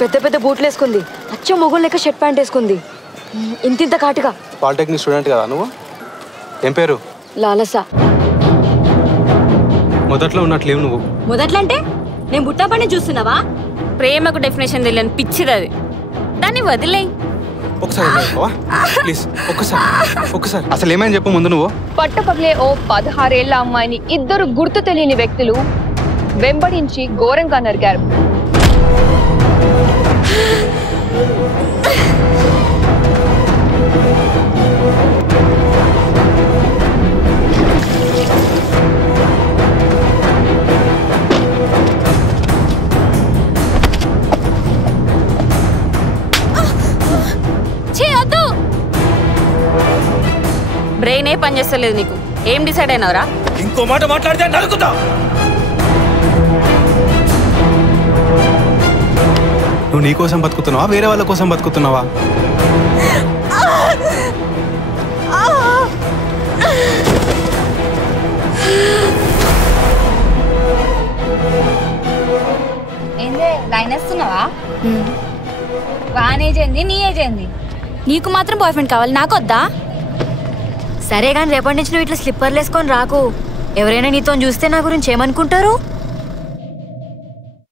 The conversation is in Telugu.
పెద్ద పెద్ద బూట్లు వేసుకుంది, అచ్చం మొగుడు లెక్క షర్ట్ ప్యాంట్ వేసుకుంది, ఇంతింత కాటుగా. పాలిటెక్నిక్ స్టూడెంట్ కదా నువ్వు? ఏం పేరు? లాలస. మొదట్లో ఉన్నట్లేవు నువ్వు. మొదట్లో అంటే నేను బుట్టపని చూస్తున్నావా? ప్రేమకు డెఫినేషన్ తెలియని పిచ్చిది అది, దాన్ని వదిలేయి. ఒకసారి ప్లీజ్, ఒక్కసారి అసలు ఏమైనా చెప్పు ముందు నువ్వు. పట్టపగలే ఓ 16 ఏళ్ల అమ్మాయిని ఇద్దరు గుర్తు తెలియని వ్యక్తులు వెంబడించి ఘోరంగా నరికారు. బ్రెయిన్ ఏ పని చేస్తలేదు నీకు. ఏం డిసైడ్ అయినావురా? ఇంకో మాట మాట్లాడితే నరుకుతా. నువ్వు నీ కోసం బతుకుతున్నావా, వేరే వాళ్ళ కోసం బతుకుతున్నావా? ఏందే లైన్ వేస్తున్నావా? వాన్ ఏజ్ ఏంది, నీ ఏజ్ ఏంది? నీకు మాత్రం బాయ్ ఫ్రెండ్ కావాలి, నాకు వద్దా? సరే కానీ రేపటి నుంచి నువ్వు ఇట్లా స్లిప్పర్లు వేసుకొని రాకు. ఎవరైనా నీతో చూస్తే నా గురించి ఏమనుకుంటారు?